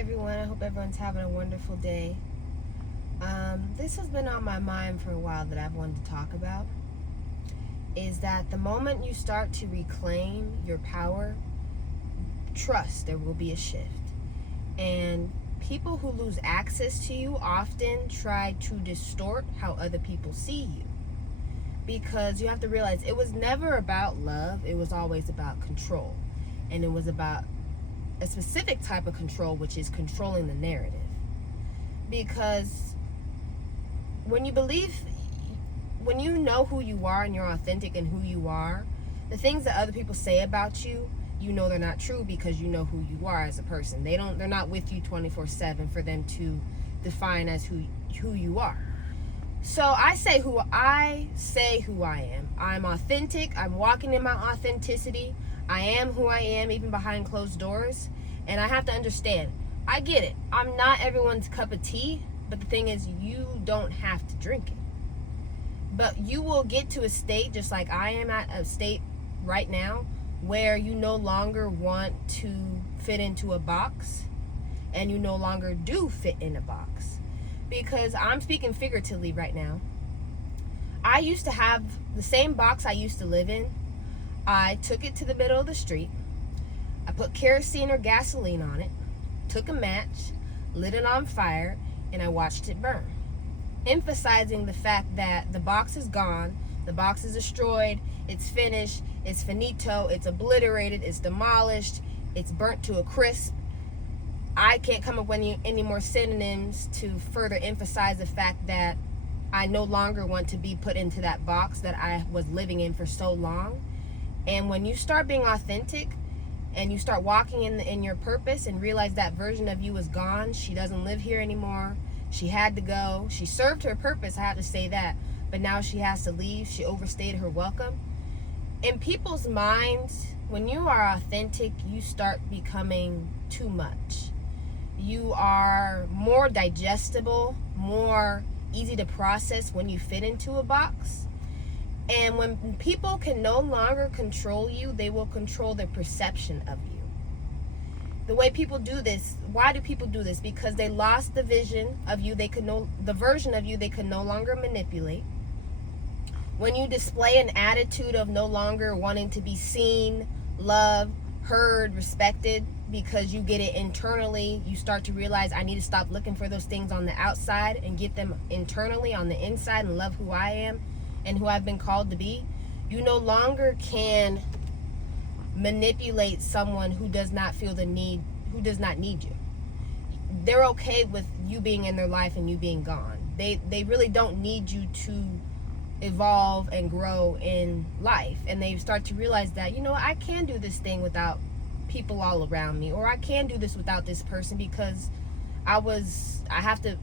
everyone. I hope everyone's having a wonderful day. This has been on my mind for a while that I've wanted to talk about. Is that the moment you start to reclaim your power, trust there will be a shift. And people who lose access to you often try to distort how other people see you. Because you have to realize it was never about love, it was always about control. And it was about a specific type of control, which is controlling the narrative. Because when you know who you are and you're authentic in who you are, the things that other people say about you, you know they're not true because you know who you are as a person. They're not with you 24/7 for them to define as who you are. So I say who I am. I'm authentic. I'm walking in my authenticity. I am who I am, even behind closed doors. And I have to understand, I get it. I'm not everyone's cup of tea, but the thing is, you don't have to drink it. But you will get to a state, just like I am at a state right now, where you no longer want to fit into a box, and you no longer do fit in a box. Because I'm speaking figuratively right now. I used to have the same box I used to live in. I took it to the middle of the street. I put kerosene or gasoline on it, took a match, lit it on fire, and I watched it burn. Emphasizing the fact that the box is gone, the box is destroyed, it's finished, it's finito, it's obliterated, it's demolished, it's burnt to a crisp. I can't come up with any more synonyms to further emphasize the fact that I no longer want to be put into that box that I was living in for so long. And when you start being authentic and you start walking in your purpose and realize that version of you is gone, she doesn't live here anymore, she had to go, she served her purpose, I have to say that, but now she has to leave, she overstayed her welcome. In people's minds, when you are authentic, you start becoming too much. You are more digestible, more easy to process when you fit into a box. And when people can no longer control you, they will control their perception of you. The way people do this, why do people do this? Because they lost the vision of you, the version of you they could no longer manipulate. When you display an attitude of no longer wanting to be seen, loved, heard, respected, because you get it internally, you start to realize I need to stop looking for those things on the outside and get them internally on the inside and love who I am and who I've been called to be. You no longer can manipulate someone who does not feel the need, who does not need you. They're okay with you being in their life and you being gone. They really don't need you to evolve and grow in life. And they start to realize that, I can do this thing without people all around me, or I can do this without this person because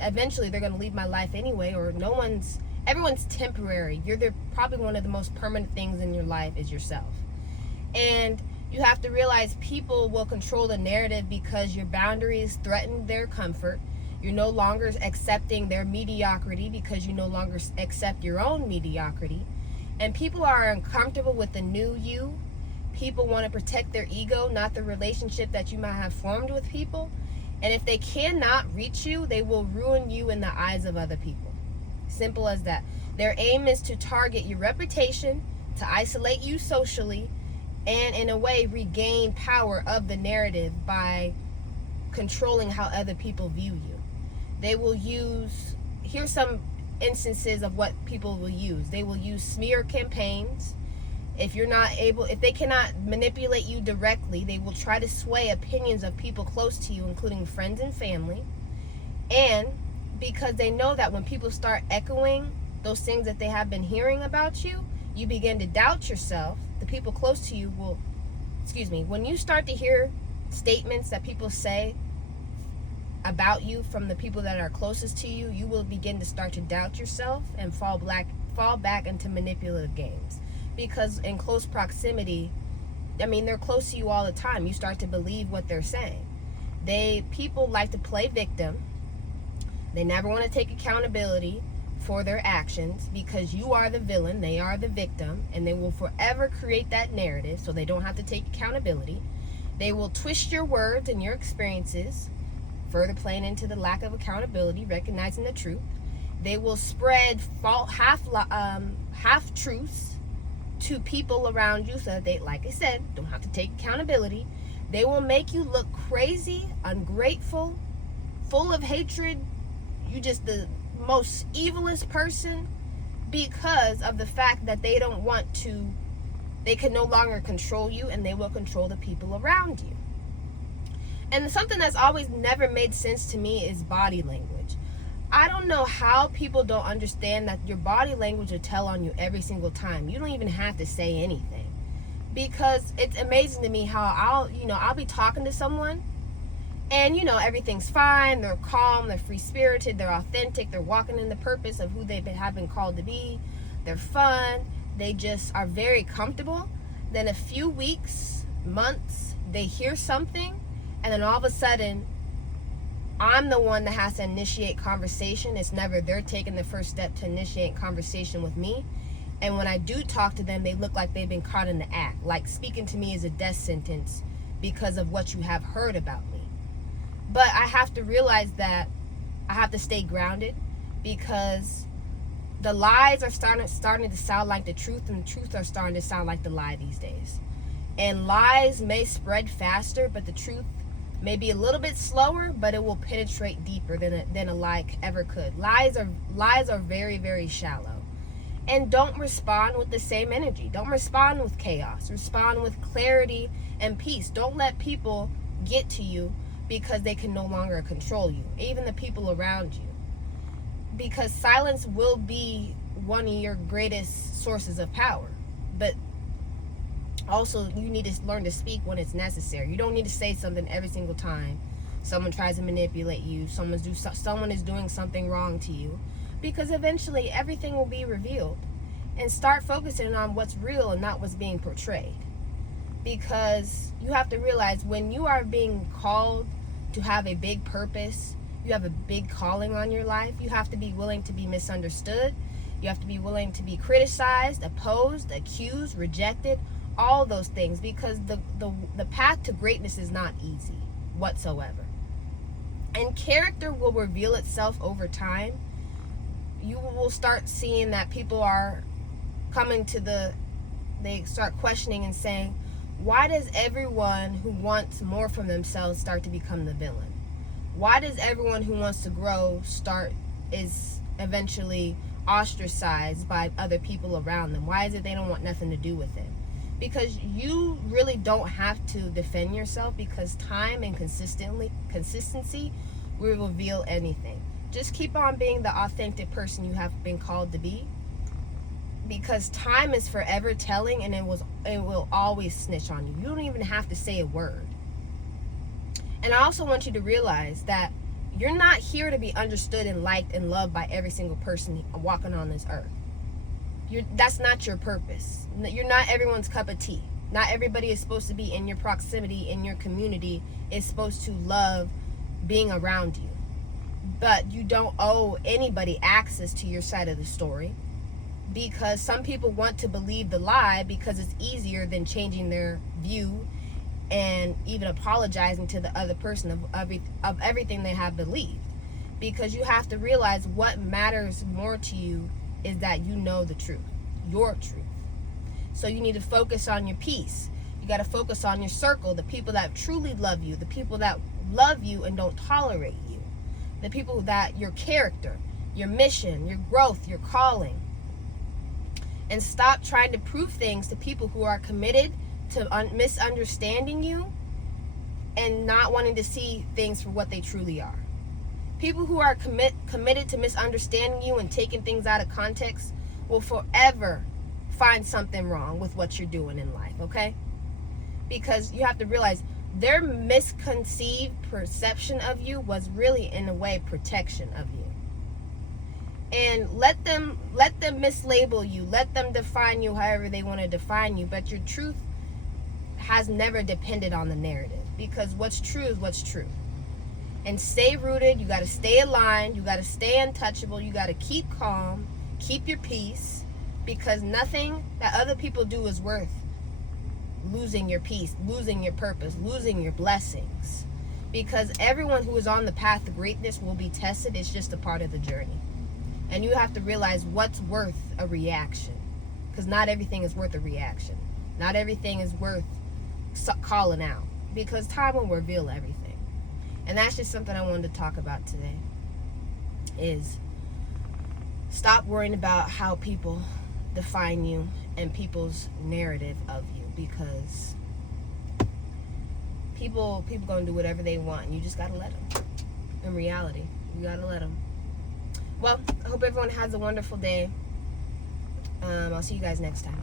eventually they're going to leave my life anyway, or everyone's temporary. You're probably one of the most permanent things in your life is yourself. And you have to realize people will control the narrative because your boundaries threaten their comfort. You're no longer accepting their mediocrity because you no longer accept your own mediocrity. And people are uncomfortable with the new you. People want to protect their ego, not the relationship that you might have formed with people. And if they cannot reach you, they will ruin you in the eyes of other people. Simple as that. Their aim is to target your reputation, to isolate you socially, and in a way regain power of the narrative by controlling how other people view you. They will here's some instances of what people will use. They will use smear campaigns. If they cannot manipulate you directly, they will try to sway opinions of people close to you, including friends and family. And because they know that when people start echoing those things that they have been hearing about you, you begin to doubt yourself. The people close to you when you start to hear statements that people say about you from the people that are closest to you, you will begin to start to doubt yourself and fall back into manipulative games. Because in close proximity, they're close to you all the time. You start to believe what they're saying. People like to play victim. They never want to take accountability for their actions because you are the villain, they are the victim, and they will forever create that narrative so they don't have to take accountability. They will twist your words and your experiences further playing into the lack of accountability, recognizing the truth. They will spread half truths to people around you so that they, like I said, don't have to take accountability. They will make you look crazy, ungrateful, full of hatred. You just the most evilest person, because of the fact that they can no longer control you, and they will control the people around you. And something that's always never made sense to me is body language. I don't know how people don't understand that your body language will tell on you every single time. You don't even have to say anything. Because it's amazing to me how I'll be talking to someone, and everything's fine, they're calm, they're free-spirited, they're authentic, they're walking in the purpose of who they have been called to be, they're fun, they just are very comfortable. Then a few weeks, months, they hear something, and then all of a sudden, I'm the one that has to initiate conversation. It's never they're taking the first step to initiate conversation with me. And when I do talk to them, they look like they've been caught in the act. Like speaking to me is a death sentence because of what you have heard about me. But I have to realize that I have to stay grounded, because the lies are starting to sound like the truth, and the truth are starting to sound like the lie these days. And lies may spread faster, but the truth may be a little bit slower, but it will penetrate deeper than a lie ever could. Lies are very, very shallow. And don't respond with the same energy. Don't respond with chaos. Respond with clarity and peace. Don't let people get to you because they can no longer control you, even the people around you. Because silence will be one of your greatest sources of power. But also, you need to learn to speak when it's necessary. You don't need to say something every single time someone tries to manipulate you, someone is doing something wrong to you. Because eventually everything will be revealed. And start focusing on what's real and not what's being portrayed. Because you have to realize, when you are being called to have a big purpose, you have a big calling on your life, you have to be willing to be misunderstood. You have to be willing to be criticized, opposed, accused, rejected, all those things. Because the path to greatness is not easy whatsoever. And character will reveal itself over time. You will start seeing that people are coming to they start questioning and saying, why does everyone who wants more from themselves start to become the villain? Why does everyone who wants to grow is eventually ostracized by other people around them? Why is it they don't want nothing to do with it? Because you really don't have to defend yourself, because time and consistency will reveal anything. Just keep on being the authentic person you have been called to be, because time is forever telling, and it will always snitch on you. You don't even have to say a word. And I also want you to realize that you're not here to be understood and liked and loved by every single person walking on this earth. That's not your purpose. You're not everyone's cup of tea. Not everybody is supposed to be in your proximity, in your community, is supposed to love being around you. But you don't owe anybody access to your side of the story, because some people want to believe the lie because it's easier than changing their view and even apologizing to the other person of everything they have believed. Because you have to realize what matters more to you is that you know the truth, your truth. So you need to focus on your peace. You got to focus on your circle, the people that truly love you, the people that love you and don't tolerate you, the people that your character, your mission, your growth, your calling. And stop trying to prove things to people who are committed to misunderstanding you and not wanting to see things for what they truly are. People who are committed to misunderstanding you and taking things out of context will forever find something wrong with what you're doing in life, okay? Because you have to realize their misconceived perception of you was really, in a way, protection of you. And let them mislabel you, let them define you however they want to define you, but your truth has never depended on the narrative, because what's true is what's true. And stay rooted. You got to stay aligned. You got to stay untouchable. You got to keep calm, keep your peace, because nothing that other people do is worth losing your peace, losing your purpose, losing your blessings. Because everyone who is on the path to greatness will be tested. It's just a part of the journey. And you have to realize what's worth a reaction. Because not everything is worth a reaction. Not everything is worth calling out. Because time will reveal everything. And that's just something I wanted to talk about today. Is stop worrying about how people define you and people's narrative of you. Because people gonna do whatever they want, and you just gotta let them. In reality, you gotta let them. Well, I hope everyone has a wonderful day. I'll see you guys next time.